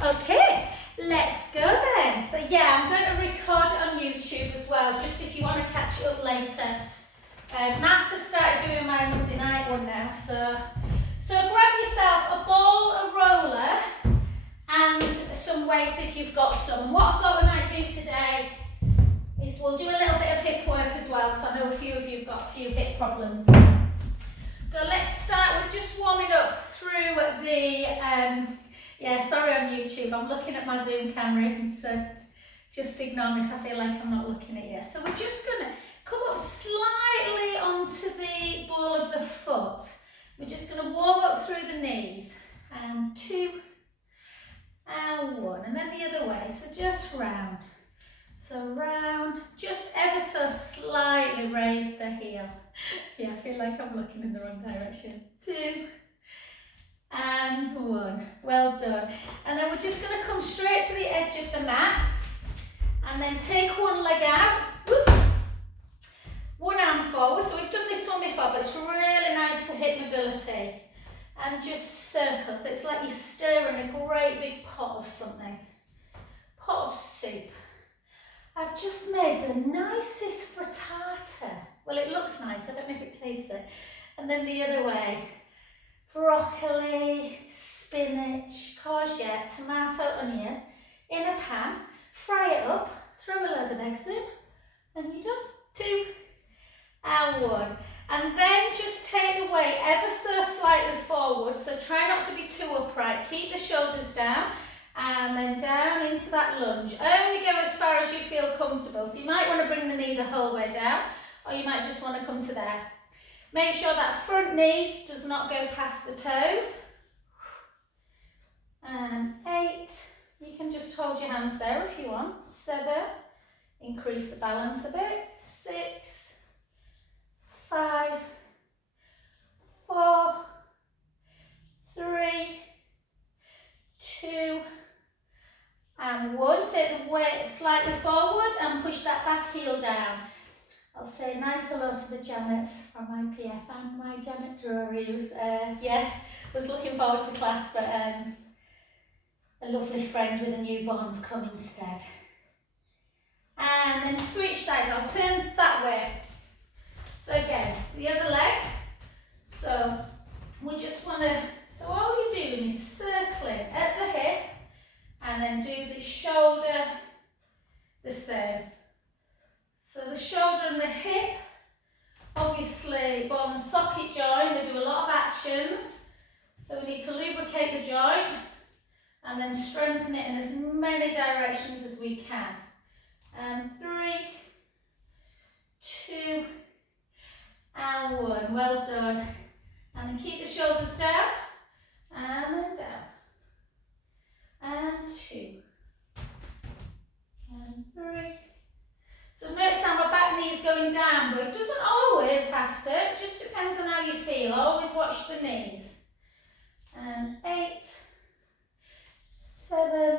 Okay, let's go then. So yeah, I'm going to record it on YouTube as well, just if you want to catch it up later. Matt has started doing my Monday night one now, so grab yourself a ball, a roller, and some weights if you've got some. What I thought we might do today is we'll do a little bit of hip work as well, because I know a few of you have got a few hip problems. So let's start with just warming up through the, yeah, sorry on YouTube, I'm looking at my Zoom camera, so just ignore me if I feel like I'm not looking at you. So we're just going to come up slightly onto the ball of the foot. We're just going to warm up through the knees. And 2, and 1, and then the other way, so just round. So round, just ever so slightly raise the heel. Yeah, I feel like I'm looking in the wrong direction. 2, and 1. Well done. And then we're just going to come straight to the edge of the mat, and then take one leg out. Whoops. One arm forward. So we've done this one before, but it's really nice for hip mobility. And just circle. So it's like you're stirring a great big pot of something. Pot of soup. I've just made the nicest frittata. Well, it looks nice. I don't know if it tastes it. And then the other way. Broccoli, spinach, courgette, tomato, onion in a pan. Fry it up. Throw a load of eggs in. And you're done. 2, and 1. And then just take the weight ever so slightly forward. So try not to be too upright. Keep the shoulders down. And then down into that lunge. Only go as far as you feel comfortable. So you might want to bring the knee the whole way down, or you might just want to come to there. Make sure that front knee does not go past the toes. And 8. You can just hold your hands there if you want. 7. Increase the balance a bit. 6. 5. 4. 3. 2. And 1, take the weight slightly forward and push that back heel down. I'll say a nice hello to the Janets from my PF and my Janet Drury, who's was looking forward to class, but a lovely friend with a newborn's come instead. And then switch sides, I'll turn that way. So again, the other leg. So we just want to, so all you're doing is circling at the hip, and then do the shoulder the same. So the shoulder and the hip, obviously ball and socket joint, they do a lot of actions. So we need to lubricate the joint and then strengthen it in as many directions as we can. And 3, 2, and 1. Well done. And then keep the shoulders down, and then down. And 2, and 3. So notice how my back knee is going down, but it doesn't always have to. It just depends on how you feel. Always watch the knees. And 8, 7,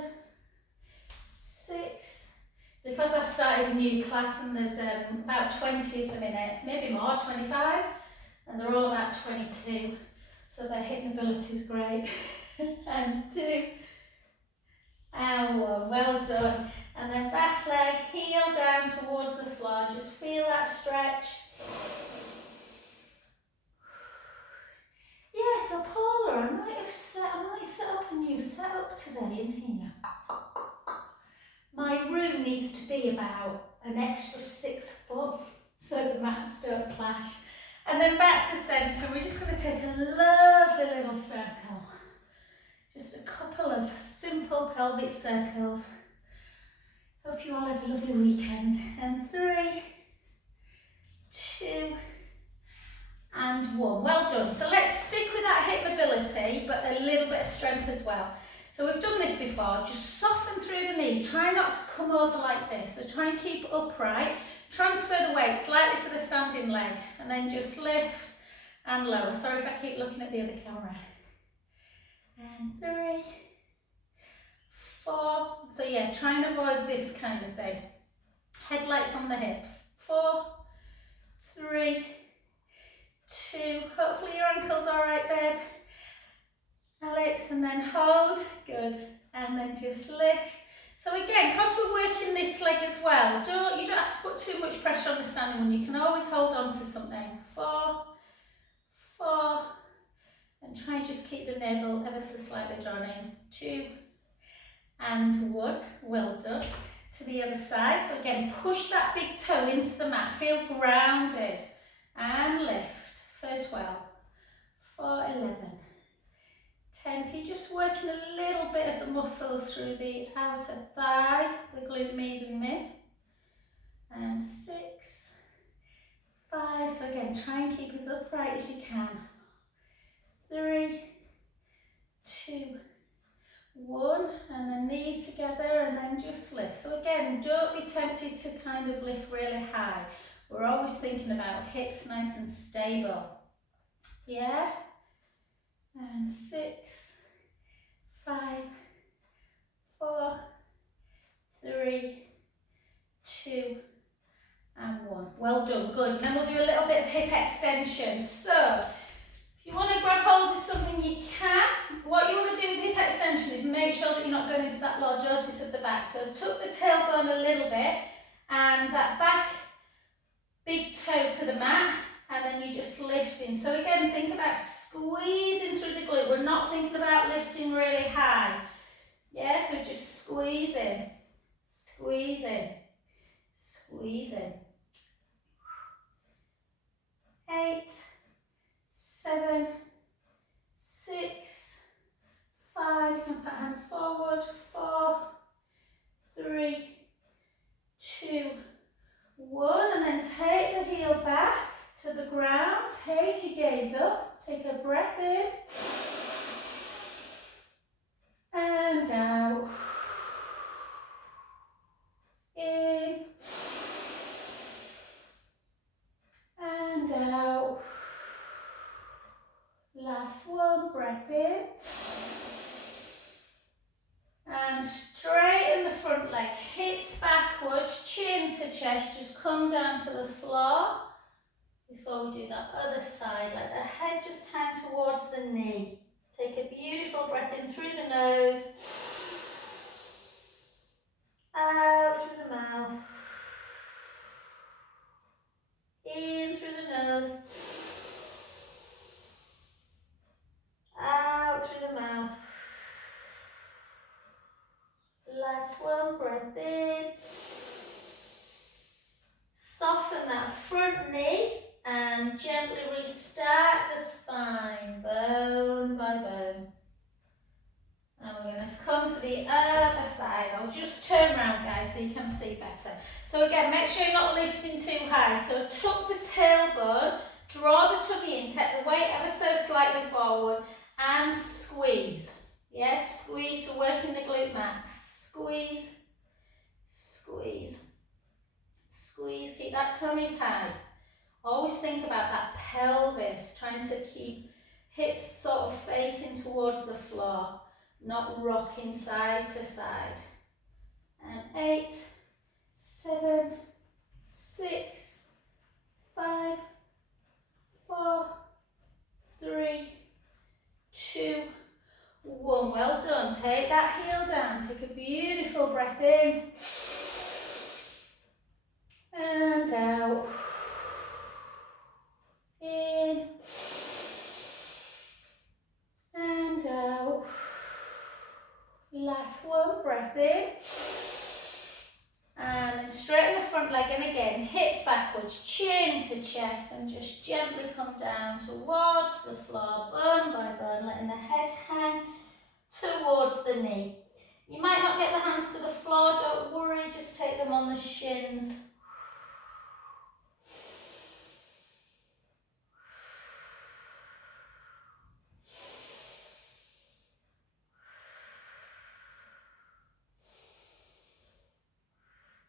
6. Because I've started a new class and there's about 20 at the minute, maybe more, 25, and they're all about 22. So their hip mobility is great. And 2. And 1, well done. And then back leg, heel down towards the floor. Just feel that stretch. Yeah, so Paula, I might set up a new setup today in here. My room needs to be about an extra 6 foot, so the mats don't clash. And then back to centre, we're just going to take a lovely little circle. Just a couple of simple pelvic circles. Hope you all had a lovely weekend. And 3, 2, and 1. Well done. So let's stick with that hip mobility, but a little bit of strength as well. So we've done this before. Just soften through the knee. Try not to come over like this. So try and keep upright. Transfer the weight slightly to the standing leg, and then just lift and lower. Sorry if I keep looking at the other camera. And 3, 4. So yeah, try and avoid this kind of thing. Headlights on the hips. 4, 3, 2. Hopefully your ankle's all right, babe. Alex, and then hold. Good. and then just lift. So again, because we're working this leg as well, you don't have to put too much pressure on the standing one. You can always hold on to something. 4, 4, and try and just keep the navel ever so slightly drawn in. 2, and 1. Well done. To the other side. So again, push that big toe into the mat. Feel grounded. And lift for 12, for 11, 10. So you're just working a little bit of the muscles through the outer thigh, the glute median mid. And 6, 5. So again, try and keep as upright as you can. 3, 2, 1, and then knee together and then just lift. So again, don't be tempted to kind of lift really high. We're always thinking about hips nice and stable. Yeah? And 6, 5, 4, 3, 2, and 1. Well done, good. And then we'll do a little bit of hip extension. So, if you want to grab hold of something, you can. What you want to do with hip extension is make sure that you're not going into that lordosis of the back. So tuck the tailbone a little bit and that back big toe to the mat, and then you're just lifting. So again, think about squeezing through the glute. We're not thinking about lifting really high. Yeah, so just squeezing, squeezing, squeezing. 8, 7, 6, 5. You can put hands forward. 4, 3, 2, 1, and then take the heel back to the ground. Take your gaze up. Take a breath in and out. In and out. Last one, breath in. And straighten the front leg, hips backwards, chin to chest, just come down to the floor. Before we do that other side, let the head just hang towards the knee. Take a beautiful breath in through the nose, out through the mouth, in through the nose, out through the mouth. Last one, breath in. Soften that front knee and gently restart the spine, bone by bone. And we're going to come to the other side. I'll just turn around, guys, so you can see better. So again, make sure you're not lifting too high. So tuck the tailbone, draw the tummy in, take the weight ever so slightly forward, and squeeze. Yes, squeeze, so working the glute max. Squeeze, squeeze, squeeze, keep that tummy tight. Always think about that pelvis, trying to keep hips sort of facing towards the floor, not rocking side to side. And 8, 7, 6, 5, 4, 3, 2, 1. Well done. Take that heel down. Take a beautiful breath in and out. In and out. Last one. Breath in. And then straighten the front leg, and again, hips backwards, chin to chest, and just gently come down towards the floor, bone by bone, letting the head hang towards the knee. You might not get the hands to the floor, don't worry, just take them on the shins.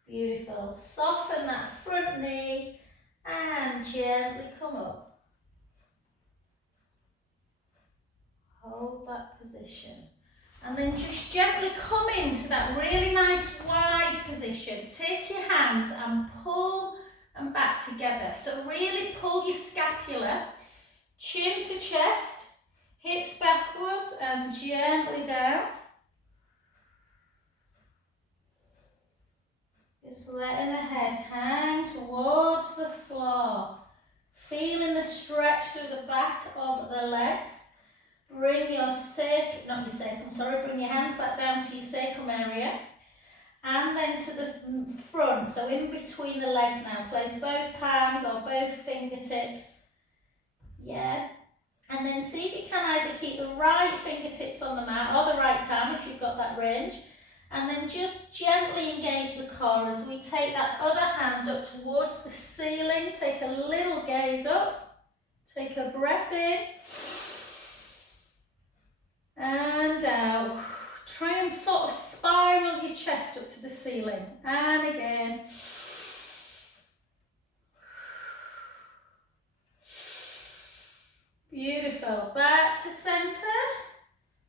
Beautiful. Soften that front knee and gently come up. Hold that position. And then just gently come into that really nice wide position. Take your hands and pull them back together. So really pull your scapula, chin to chest, hips backwards and gently down. Just letting the head hang towards the floor. Feeling the stretch through the back of the legs. Bring your bring your hands back down to your sacrum area. And then to the front, so in between the legs now. Place both palms or both fingertips. Yeah. And then see if you can either keep the right fingertips on the mat or the right palm if you've got that range. And then just gently engage the core as we take that other hand up towards the ceiling. Take a little gaze up. Take a breath in. And out. Try and sort of spiral your chest up to the ceiling. And again. Beautiful. Back to centre.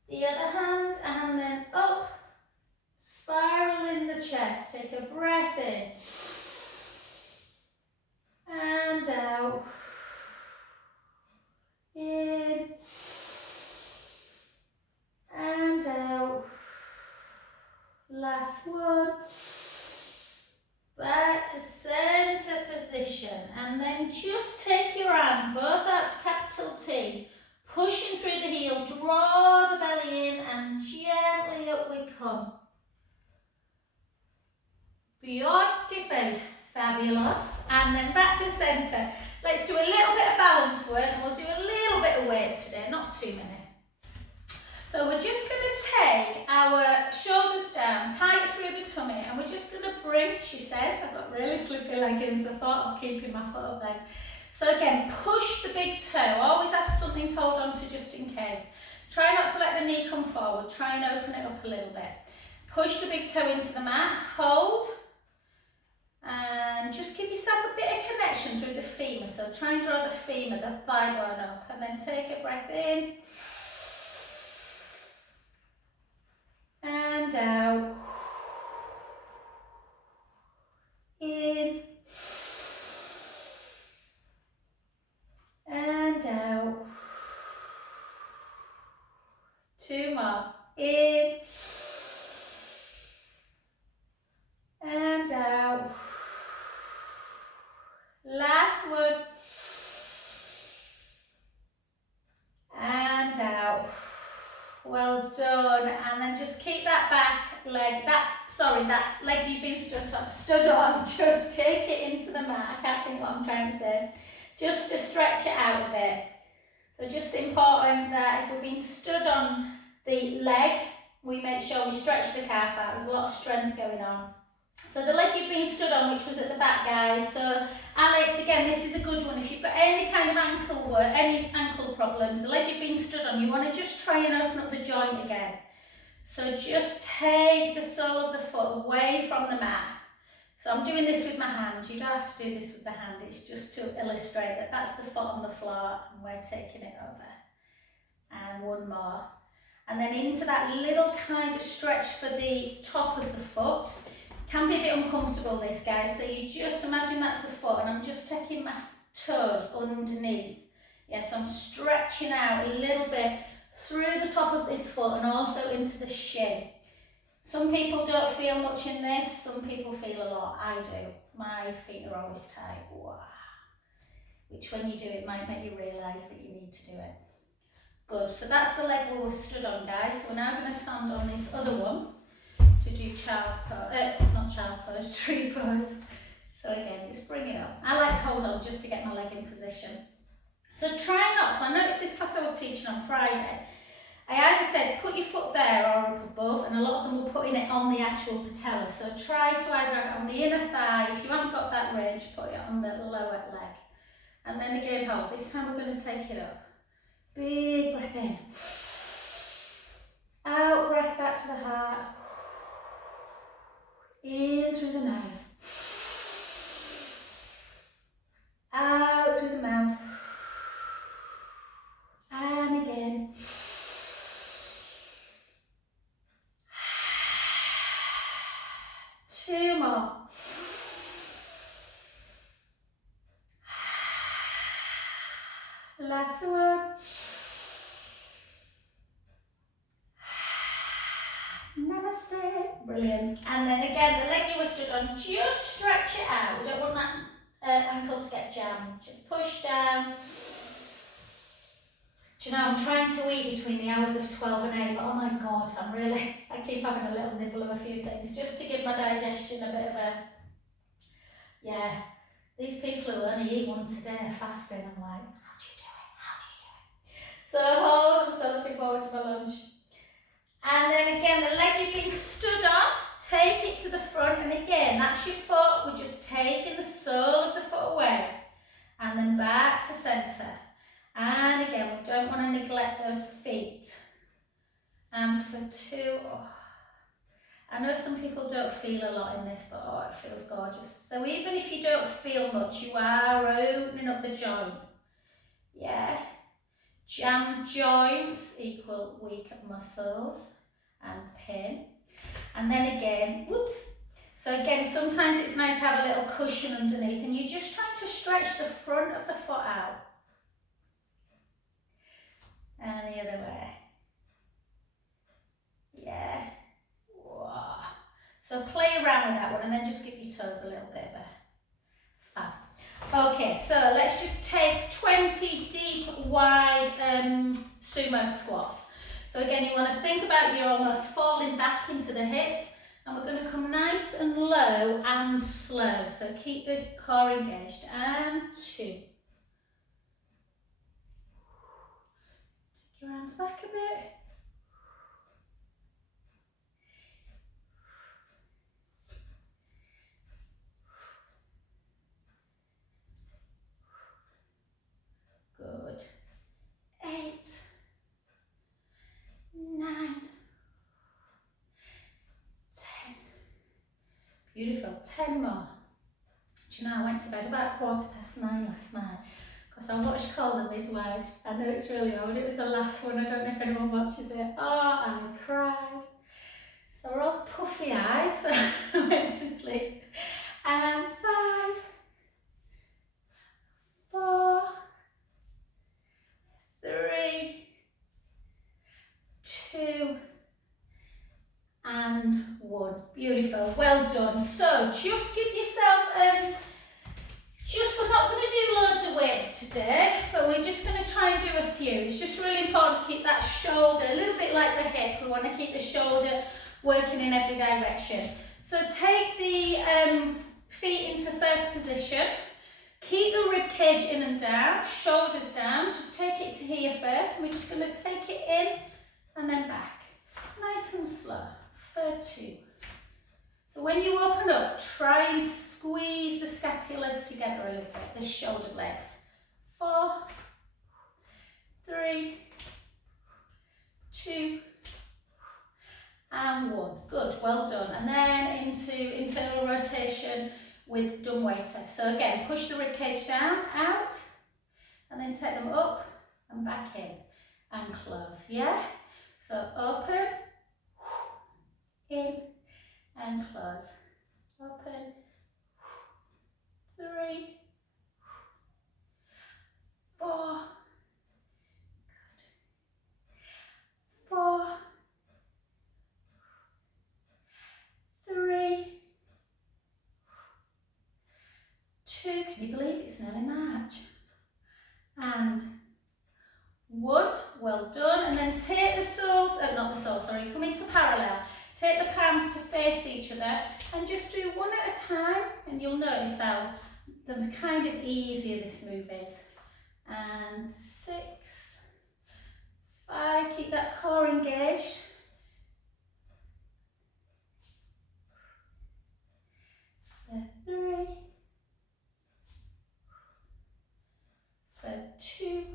The other hand and then up. Spiral in the chest. Take a breath in. And out. In. And out. Last one. Back to centre position. And then just take your arms both out to capital T. Pushing through the heel. Draw the belly in and gently up we come. Beautiful, fabulous, and then back to centre. Let's do a little bit of balance work and we'll do a little bit of weights today, not too many. So we're just going to take our shoulders down, tight through the tummy, and we're just going to bring, she says, I've got really slippery leggings, I thought of keeping my foot up then. So again, push the big toe, always have something to hold on to just in case. Try not to let the knee come forward, try and open it up a little bit. Push the big toe into the mat, hold. And just give yourself a bit of connection through the femur. So try and draw the femur, the thigh bone up. And then take a breath in. And out. In. And out. Two more. In. And out. Last one. And out. Well done. And then just keep that back leg, that leg you've been stood on, just take it into the mat. I can't think what I'm trying to say. Just to stretch it out a bit. So just important that if we've been stood on the leg, we make sure we stretch the calf out. There's a lot of strength going on. So the leg you've been stood on, which was at the back, guys. So Alex, again, this is a good one. If you've got any kind of ankle work, any ankle problems, the leg you've been stood on, you want to just try and open up the joint again. So just take the sole of the foot away from the mat. So I'm doing this with my hand. You don't have to do this with the hand. It's just to illustrate that that's the foot on the floor and we're taking it over. And one more. And then into that little kind of stretch for the top of the foot. Can be a bit uncomfortable this, guys, so you just imagine that's the foot and I'm just taking my toes underneath. Yes, I'm stretching out a little bit through the top of this foot and also into the shin. Some people don't feel much in this, some people feel a lot. I do. My feet are always tight. Wow. Which when you do it might make you realise that you need to do it. Good, so that's the leg we were stood on, guys. So we're now going to stand on this other one to do child's pose, not child's pose, tree pose. So again, just bring it up. I like to hold on just to get my leg in position. So try not to, I noticed this class I was teaching on Friday, I either said put your foot there or up above, and a lot of them were putting it on the actual patella. So try to either have it on the inner thigh, if you haven't got that range, put it on the lower leg. And then again hold, this time we're going to take it up. Big breath in. Out breath back to the heart. In through the nose. Out through the mouth. And again. Two more. Last one. Namaste. brilliant. And then again, the leg you were stood on, just stretch it out. We don't want that ankle to get jammed. Just push down. Do you know, I'm trying to eat between the hours of 12 and 8, but oh my God, I keep having a little nibble of a few things just to give my digestion a bit of a, yeah. These people who only eat once a day are fasting. I'm like, how do you do it? How do you do it? So I'm so looking forward to my lunch. And then again, the leg you've been stood on, take it to the front, and again, that's your foot. We're just taking the sole of the foot away, and then back to centre. And again, we don't want to neglect those feet. And for 2, I know some people don't feel a lot in this, but oh, it feels gorgeous. So even if you don't feel much, you are opening up the joint. Yeah. Jammed joints equal weak muscles and pain. And then again, whoops. So again, sometimes it's nice to have a little cushion underneath, and you're just trying to stretch the front of the foot out. And the other way. Yeah. Whoa. So play around with that one, and then just give your toes a little bit of a fab. Okay, so let's just take 20 deep, wide sumo squats. So again, you want to think about you're almost falling back into the hips, and we're going to come nice and low and slow. So keep the core engaged. And 2. Your hands back a bit. Good. 8, 9, 10. Beautiful. 10 more. Do you know, I went to bed about 9:15 last night because I watched Call the Midwife. I know it's really old. It was the last one. I don't know if anyone watches it. Oh, I cried. So we're all puffy eyes. So I went to sleep. And 5, 4, 3, 2, and 1. Beautiful. Well done. So just give yourself we're not going to do loads of weights today, but we're just going to try and do a few. It's just really important to keep that shoulder a little bit like the hip. We want to keep the shoulder working in every direction. So take the feet into first position. Keep the rib cage in and down, shoulders down. Just take it to here first. We're just going to take it in and then back. Nice and slow. For 2. So when you open up, try and squeeze the scapulars together a little bit, the shoulder blades. 4, 3, 2, and 1. Good, well done. And then into internal rotation with dumb waiter. So again, push the rib cage down, out, and then take them up and back in and close. Yeah? So open, in, and close. Open. 3, 4. Good. 4, 3, 2. Can you believe it's nearly March? And 1. Well done. And then take the soles, come into parallel. Take the palms to face each other and just do one at a time, and you'll notice how the kind of easier this move is. And 6, 5, keep that core engaged. 3, 2,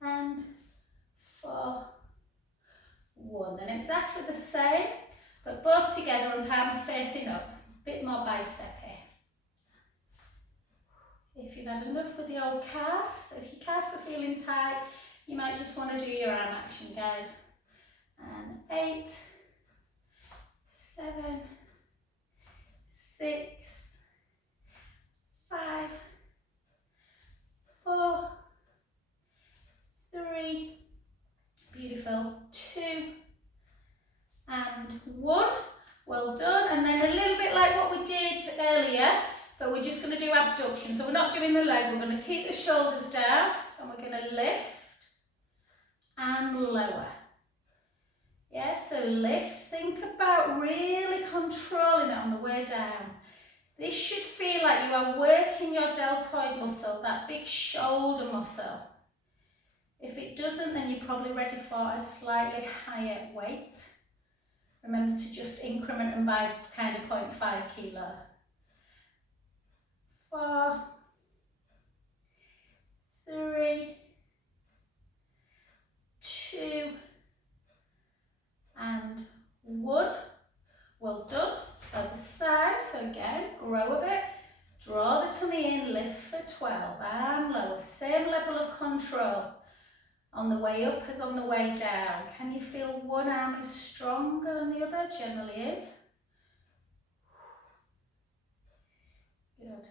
and 4, 1. Then exactly the same, but both together and palms facing up. A bit more bicepy. If you've had enough with the old calves, if your calves are feeling tight, you might just want to do your arm action, guys. And 8, 7, 6, 5, 4, 3, beautiful, 2, 1. Well done. And then a little bit like what we did earlier, but we're just going to do abduction. So we're not doing the leg, we're going to keep the shoulders down and we're going to lift and lower. Yeah, so lift. Think about really controlling it on the way down. This should feel like you are working your deltoid muscle, that big shoulder muscle. If it doesn't, then you're probably ready for a slightly higher weight. Remember to just increment them by kind of 0.5 kilo. 4, 3, 2, and 1. Well done. Other side. So again, grow a bit. Draw the tummy in, lift for 12 and lower. Same level of control on the way up as on the way down. Can you feel one arm is stronger than the other? Generally is. Good.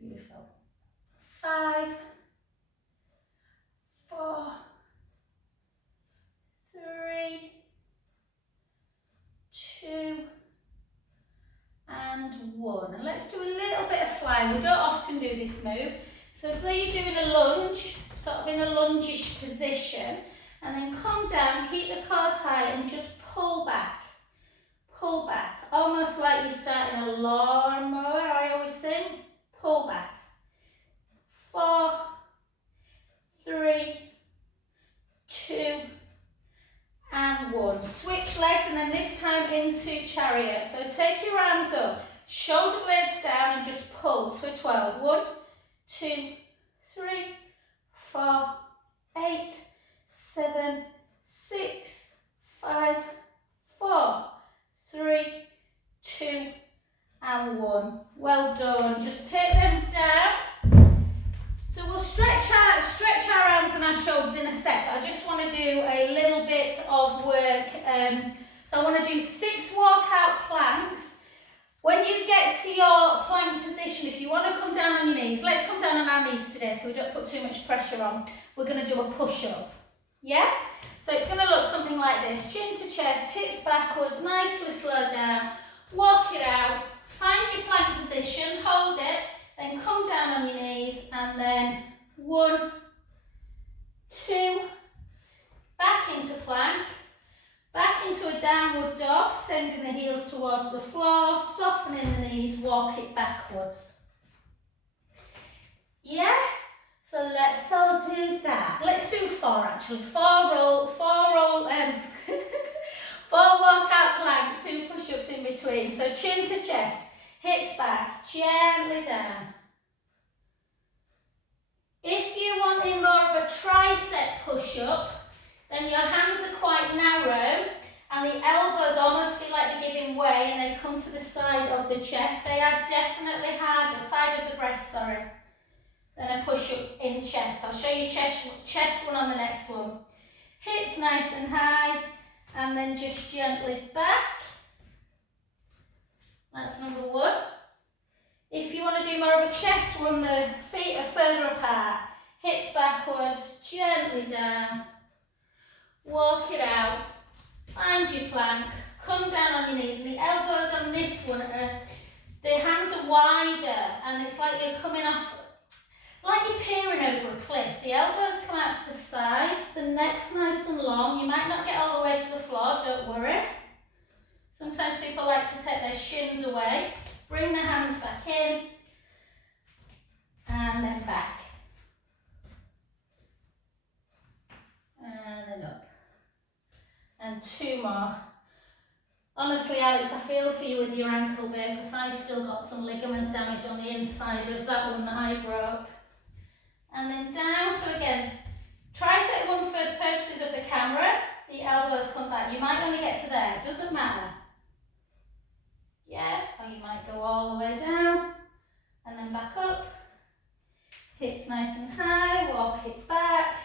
Beautiful. 5, 4, 3, 2, and 1. And let's do a little bit of flying. We don't often do this move. So it's like you're doing a lunge, sort of in a lunge-ish position, and then come down, keep the core tight and just pull back. Pull back. Almost like you're starting a lawnmower, I always think. Pull back. 4, 3, 2, and 1. Switch legs and then this time into chariot. So take your arms up, shoulder blades down and just pull for 12. 1, 2, 3, 4, 8, 7, 6, 5, 4, 3, 2, and 1. Well done. Just take them down. So we'll stretch our arms and our shoulders in a sec, but I just want to do a little bit of work. So I want to do 6 walkout planks. When you get to your plank position, if you want to come down on your knees, let's come down on our knees today so we don't put too much pressure on. We're going to do a push-up. Yeah? So it's going to look something like this. Chin to chest, hips backwards, nicely slow down. Walk it out. Find your plank position, hold it. Then come down on your knees and then 1, 2, back into plank, back into a downward dog, sending the heels towards the floor, softening the knees, walk it backwards. Yeah? So let's all do that. Let's do 4 actually. 4 walkout planks, 2 push-ups in between. So chin to chest. Hips back, gently down. If you want in more of a tricep push-up, then your hands are quite narrow and the elbows almost feel like they're giving way and they come to the side of the chest. They are definitely harder, side of the breast, sorry, than a push-up in chest. I'll show you chest one on the next one. Hips nice and high and then just gently back. That's number 1. If you want to do more of a chest one, the feet are further apart. Hips backwards, gently down. Walk it out. Find your plank. Come down on your knees. And the elbows on this one, the hands are wider. And it's like you're coming off, like you're peering over a cliff. The elbows come out to the side. The neck's nice and long. You might not get all the way to the floor, don't worry. Sometimes people like to take their shins away, bring their hands back in, and then back. And then up. And 2 more. Honestly, Alex, I feel for you with your ankle there because I've still got some ligament damage on the inside of that one that I broke. And then down. So again, tricep one for the purposes of the camera. The elbows come back. You might only get to there. It doesn't matter. Yeah, or you might go all the way down and then back up. Hips nice and high, walk it back.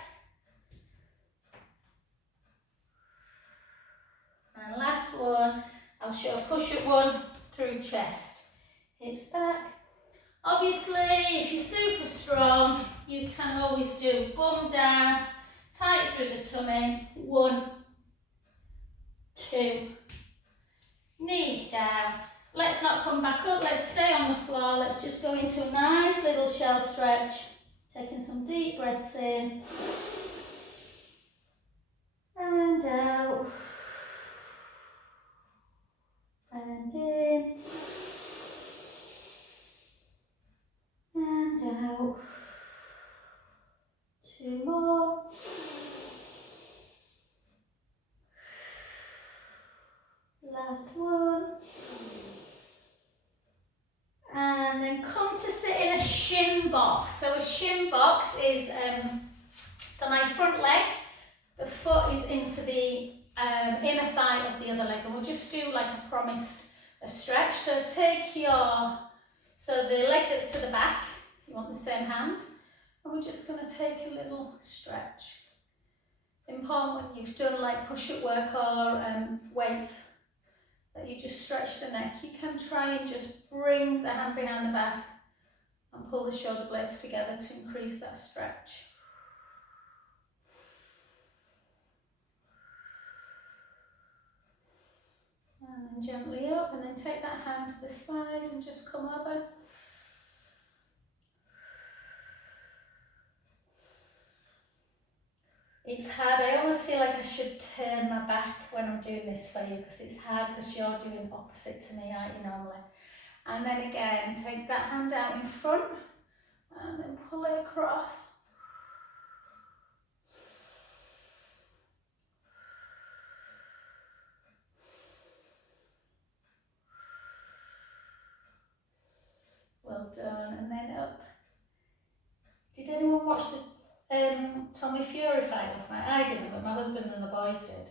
And last one, I'll show a push-up one through chest. Hips back. Obviously, if you're super strong, you can always do bum down, tie through the tummy. 1, 2. Knees down. Let's not come back up. Let's stay on the floor. Let's just go into a nice little shell stretch. Taking some deep breaths in. And out. And in. And out. 2 more. Last one. And then come to sit in a shin box. So a shin box is, so my front leg, the foot is into the inner thigh of the other leg. And we'll just do like I promised, a stretch. So take so the leg that's to the back, you want the same hand. And we're just going to take a little stretch. Important when you've done like push-up work or weights, that you just stretch the neck. You can try and just bring the hand behind the back and pull the shoulder blades together to increase that stretch. And then gently up, and then take that hand to the side and just come over. It's hard. I always feel like I should turn my back when I'm doing this for you, because it's hard because you're doing opposite to me, aren't you, normally? And then again, take that hand out in front and then pull it across. Well done. And then up. Did anyone watch the Tommy Fury fight last night? I didn't, but my husband and the boys did.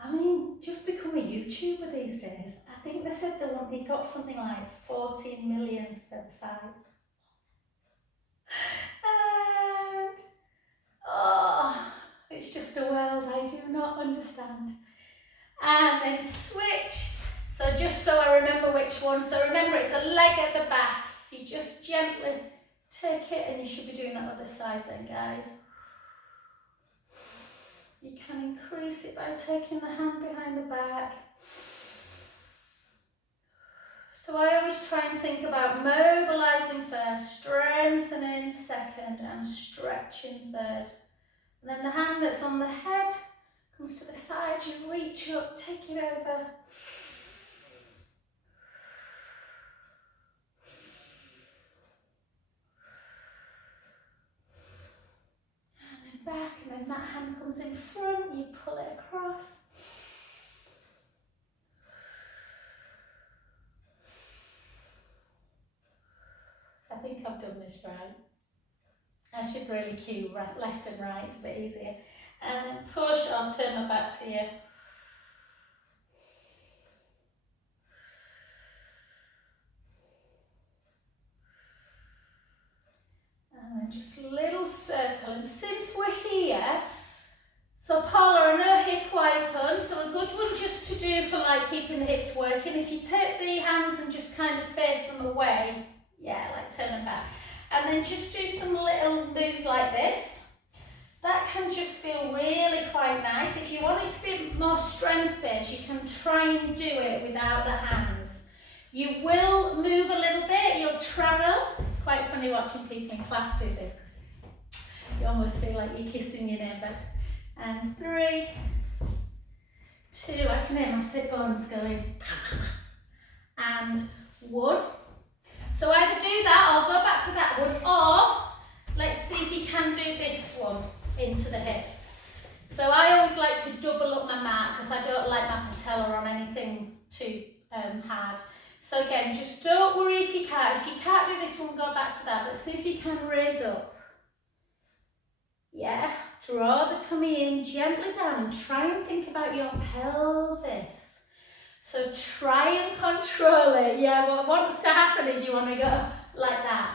I mean, just become a YouTuber these days. I think they said he got something like 14 million for the fight. And, it's just a world I do not understand. And then switch. So just so I remember which one. So remember, it's a leg at the back. If you just gently take it, and you should be doing that other side then, guys. You can increase it by taking the hand behind the back. So I always try and think about mobilising first, strengthening second, and stretching third. And then the hand that's on the head comes to the side, you reach up, take it over. Back, and then that hand comes in front, you pull it across. I think I've done this right. I should really cue right, left and right, it's a bit easier. And then push, I'll turn my back to you. And then just a little circle. And since we're here, so Paula, I know hip-wise hun, so a good one just to do for like keeping the hips working. If you take the hands and just kind of face them away, yeah, like turn them back. And then just do some little moves like this. That can just feel really quite nice. If you want it to be more strength-based, you can try and do it without the hands. You will move a little bit, you'll travel. It's quite funny watching people in class do this, because you almost feel like you're kissing your neighbour. And 3, 2, I can hear my sit bones going. And 1. So either do that, or go back to that one, or let's see if you can do this one into the hips. So I always like to double up my mat, because I don't like my patella on anything too hard. So again, just don't worry if you can't. If you can't do this one, go back to that. But see if you can raise up. Yeah, draw the tummy in, gently down, and try and think about your pelvis. So try and control it. Yeah, what wants to happen is you want to go like that.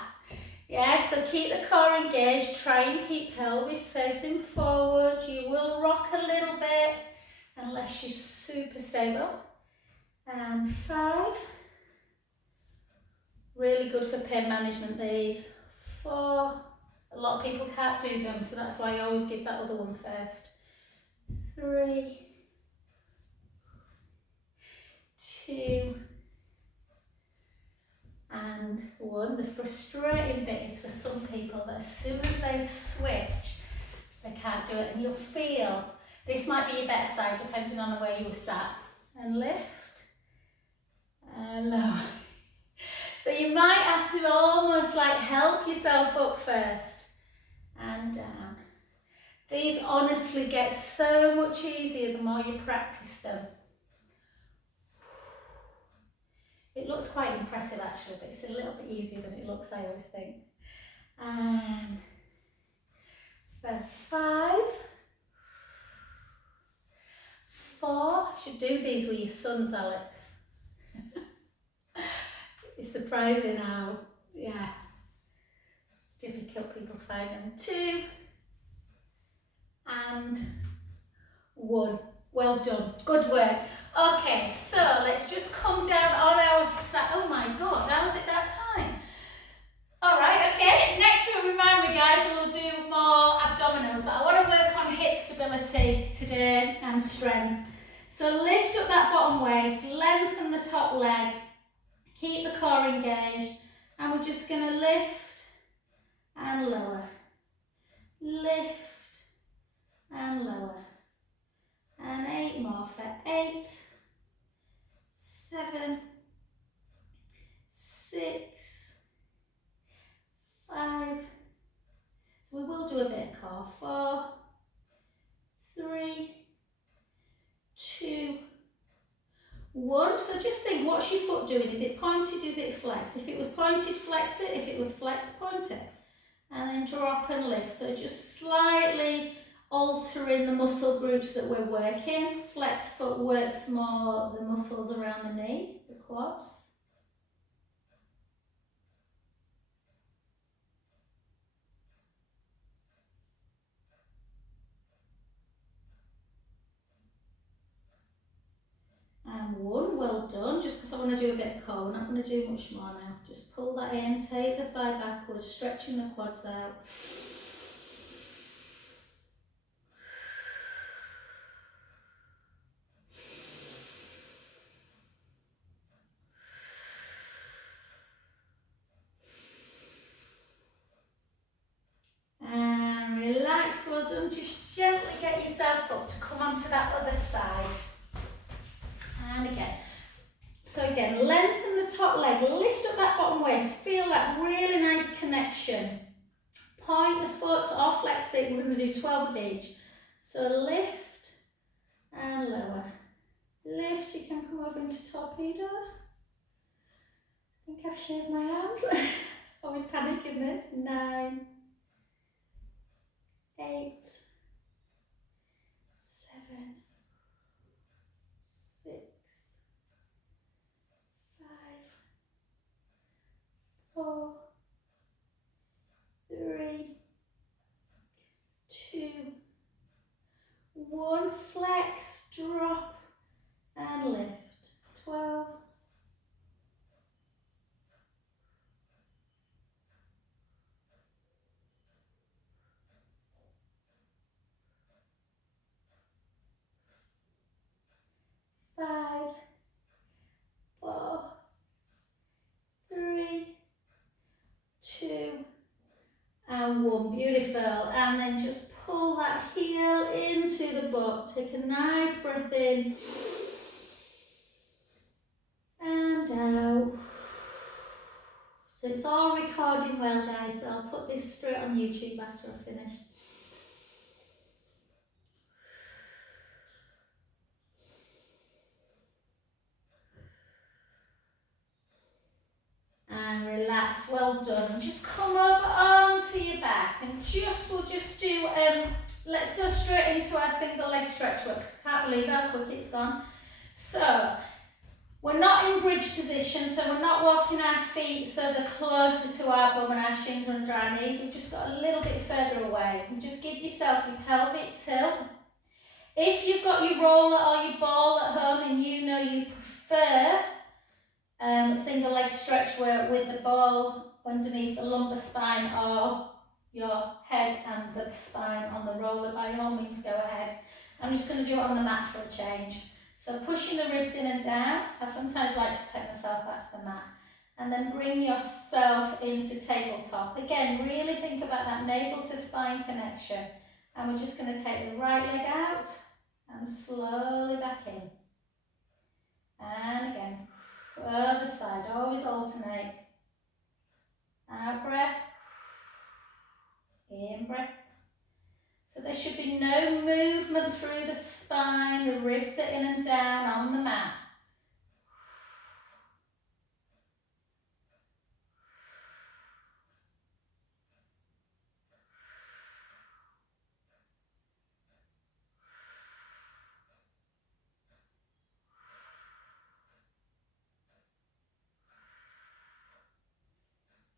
Yeah, so keep the core engaged. Try and keep pelvis facing forward. You will rock a little bit unless you're super stable. And 5. Really good for pain management, these. 4, A lot of people can't do them, so that's why I always give that other one first. 3, 2, and 1. The frustrating bit is for some people that as soon as they switch, they can't do it, and you'll feel, this might be your better side depending on where you were sat, and lift, and lower. So you might have to almost like help yourself up first, and down. These honestly get so much easier the more you practice them. It looks quite impressive actually, but it's a little bit easier than it looks, I always think. And for 5, 4, should do these with your sons, Alex. It's surprising how, difficult people find them. 2, and 1. Well done, good work. Okay, so let's just come down on our side. Oh my God, how is it that time? All right, okay, next we'll remind me guys, we'll do more abdominals, but I want to work on hip stability today and strength. So lift up that bottom waist, lengthen the top leg, keep the core engaged, and we're just going to lift and lower, lift and lower, and 8 more for 8, 7, 6, 5, so we will do a bit of core, 4, 3, 2, 1. So just think, what's your foot doing? Is it pointed, is it flexed? If it was pointed, flex it. If it was flexed, point it. And then drop and lift. So just slightly altering the muscle groups that we're working. Flex foot works more the muscles around the knee, the quads. And 1, well done. Just because I want to do a bit of core, we're not going to do much more now. Just pull that in, take the thigh backwards, stretching the quads out. And relax, well done. Just gently get yourself up to come onto that other side. And again. So again, lengthen the top leg, lift up that bottom waist, feel that really nice connection. Point the foot or flex it, we're going to do 12 of each. So lift and lower. Lift, you can come over into torpedo. I think I've shaved my hands. Always panic in this. 9, 8, 7, 6, 4, 3, 2, 1. Flex, drop, and lift. 12. 5, 4, 3, 2, and 1. Beautiful. And then just pull that heel into the butt. Take a nice breath in and out. So it's all recording well, guys. I'll put this straight on YouTube after I finish. And relax, well done. And just come over onto your back and we'll just do, let's go straight into our single leg stretch work. I can't believe how quick it's gone. So, we're not in bridge position, so we're not walking our feet so they're closer to our bum and our shins under our knees. We've just got a little bit further away. And just give yourself your pelvic tilt. If you've got your roller or your ball at home and you know you prefer single leg stretch work with the ball underneath the lumbar spine or your head and the spine on the roller, by all means go ahead. I'm just going to do it on the mat for a change. So pushing the ribs in and down. I sometimes like to take myself back to the mat. And then bring yourself into tabletop. Again, really think about that navel to spine connection. And we're just going to take the right leg out and slowly back in. And again, other side, always alternate. Out breath, in breath. So there should be no movement through the spine, the ribs are in and down on the mat.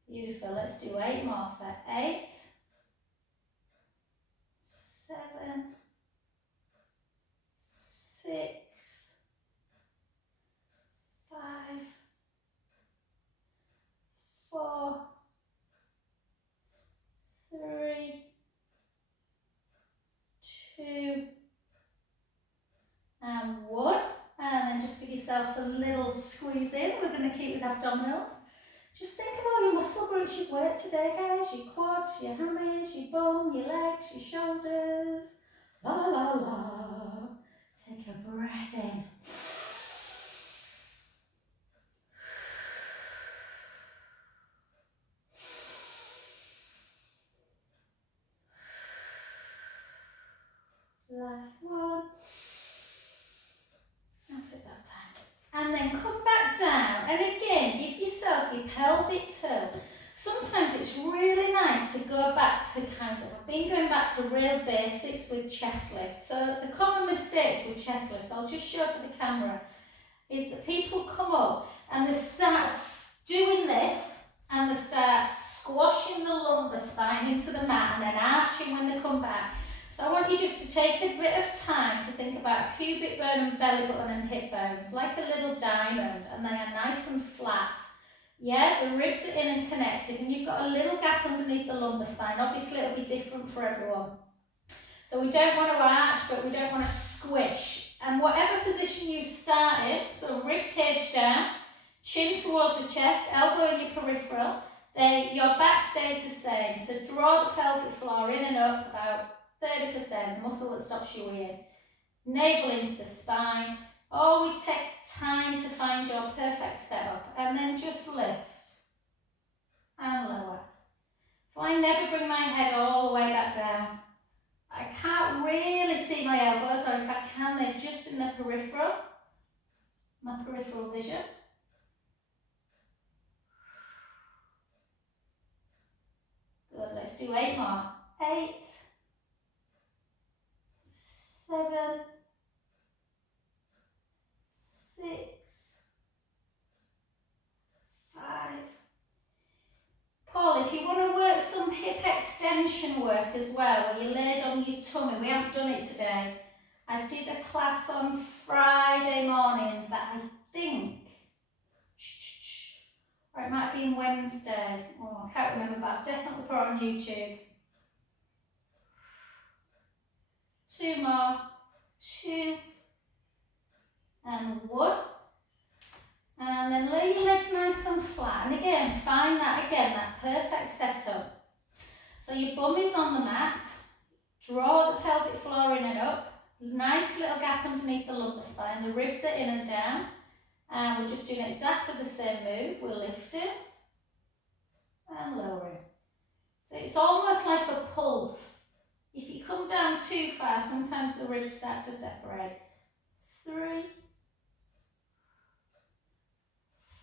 Beautiful, let's do 8 more for 8, 7, 6, 5, 4, 3, 2, and 1. And then just give yourself a little squeeze in. We're going to keep with abdominals. Just think of all your muscle groups you've worked today, guys. Your quads, your hammies, your bum, your legs, your shoulders. La la la. Take a breath in. Last one. That's it that time. And then come back down. And again, give yourself your pelvic toe. Sometimes it's really nice to go back to I've been going back to real basics with chest lifts. So the common mistakes with chest lifts, I'll just show for the camera, is that people come up and they start doing this and they start squashing the lumbar spine into the mat and then arching when they come back. So I want you just to take a bit of time to think about pubic bone and belly button and hip bones, like a little diamond, and they are nice and flat. Yeah, the ribs are in and connected, and you've got a little gap underneath the lumbar spine. Obviously, it'll be different for everyone. So we don't want to arch, but we don't want to squish. And whatever position you start in, so rib cage down, chin towards the chest, elbow in your peripheral, your back stays the same. So draw the pelvic floor in and up about 30%, muscle that stops you in. Navel into the spine. Always take time to find your perfect setup and then just lift and lower. So I never bring my head all the way back down. I can't really see my elbows, or if I can, they're just in the peripheral, my peripheral vision. Good, let's do 8 more. 8, 7, 6, 5. Paul, if you want to work some hip extension work as well, where you laid on your tummy, we haven't done it today. I did a class on Friday morning that I think, or it might be on Wednesday. Oh, I can't remember, but I've definitely put it on YouTube. 2 more. 2 and 1. And then lay your legs nice and flat. And again, find that perfect setup. So your bum is on the mat. Draw the pelvic floor in and up. Nice little gap underneath the lumbar spine. The ribs are in and down. And we're just doing exactly the same move. We're lifting and lowering. So it's almost like a pulse. If you come down too far, sometimes the ribs start to separate. 3,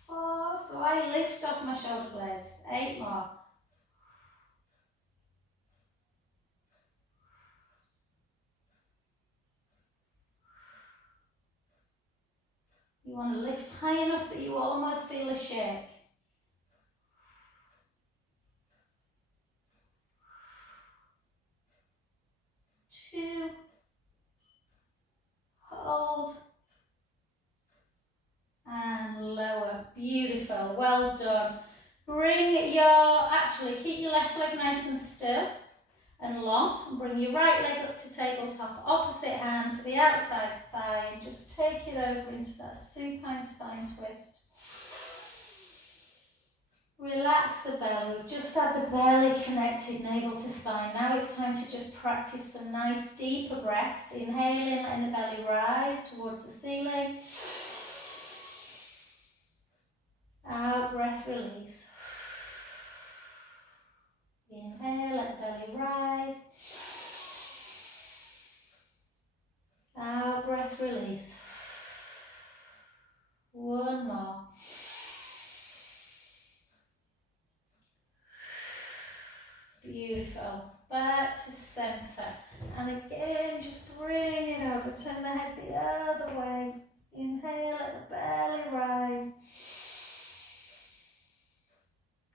4, so I lift off my shoulder blades. 8 more. You want to lift high enough that you almost feel a shake. 2, hold, and lower. Beautiful, well done. Keep your left leg nice and still. still and long. And bring your right leg up to tabletop, opposite hand to the outside thigh, and just take it over into that supine spine twist. Relax the belly. We've just had the belly connected, navel to spine. Now it's time to just practice some nice deeper breaths. Inhaling, letting the belly rise towards the ceiling. Out, breath, release. Inhale, let the belly rise. Out, breath, release. One more. Beautiful. Back to centre. And again, just bring it over. Turn the head the other way. Inhale, let the belly rise.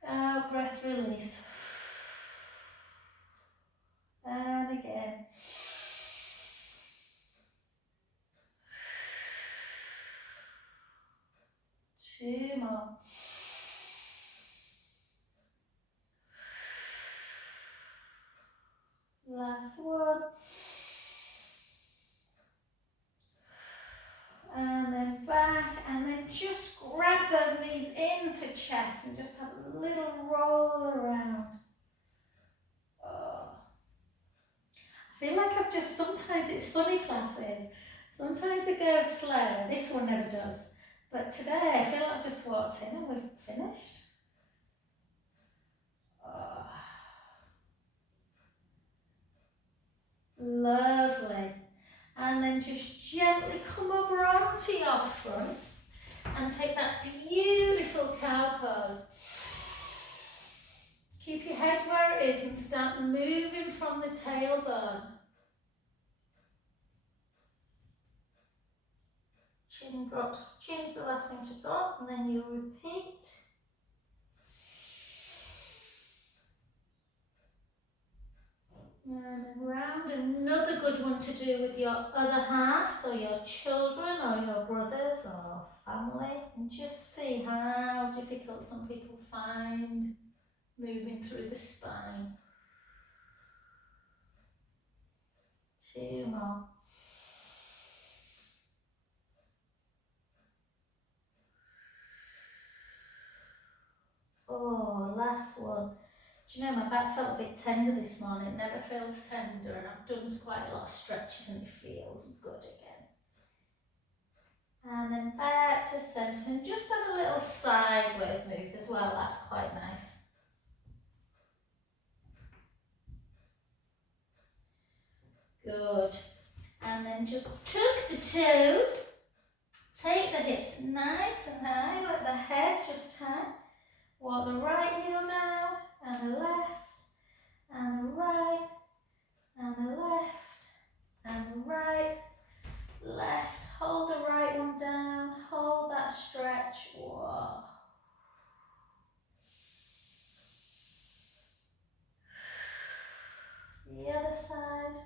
Out, breath, release. And again. Two more. Last one. And then back, and then just grab those knees into chest and just have a little roll around. Oh. I feel like I've just, sometimes it's funny classes, sometimes they go slow, this one never does, but today I feel like I've just walked in and we've finished. Oh. Lovely. And then just gently come over onto your front and take that beautiful cow pose. Keep your head where it is and start moving from the tailbone. Chin drops, chin's the last thing to drop, and then you repeat. And round, another good one to do with your other half, so your children or your brothers or family, and just see how difficult some people find moving through the spine. Two more. Oh, last one. Do you know, my back felt a bit tender this morning. It never feels tender, and I've done quite a lot of stretches and it feels good again. And then back to centre, and just have a little sideways move as well. That's quite nice. Good. And then just tuck the toes. Take the hips nice and high, let the head just hang. Walk the right heel down, and the left, and the right, and the left, and the right, left. Hold the right one down, hold that stretch. Whoa. The other side.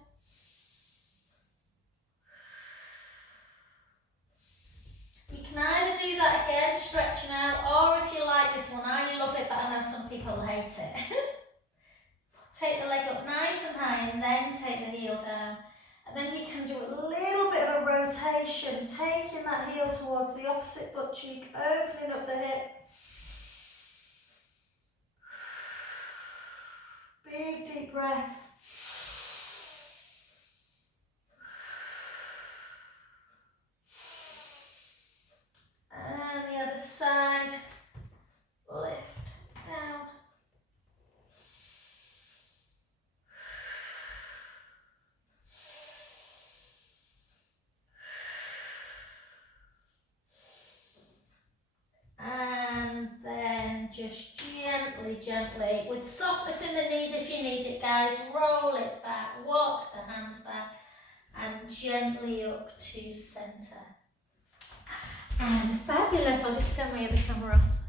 You can either do that again, stretching out, or if you like this one, I love it, but I know some people hate it. Take the leg up nice and high, and then take the heel down. And then you can do a little bit of a rotation, taking that heel towards the opposite butt cheek, opening up the hip. Big deep breaths. And the other side, lift, down. And then just gently, with softness in the knees if you need it, guys, roll it back, walk the hands back, and gently up to centre. And fabulous, I'll just turn my other camera off.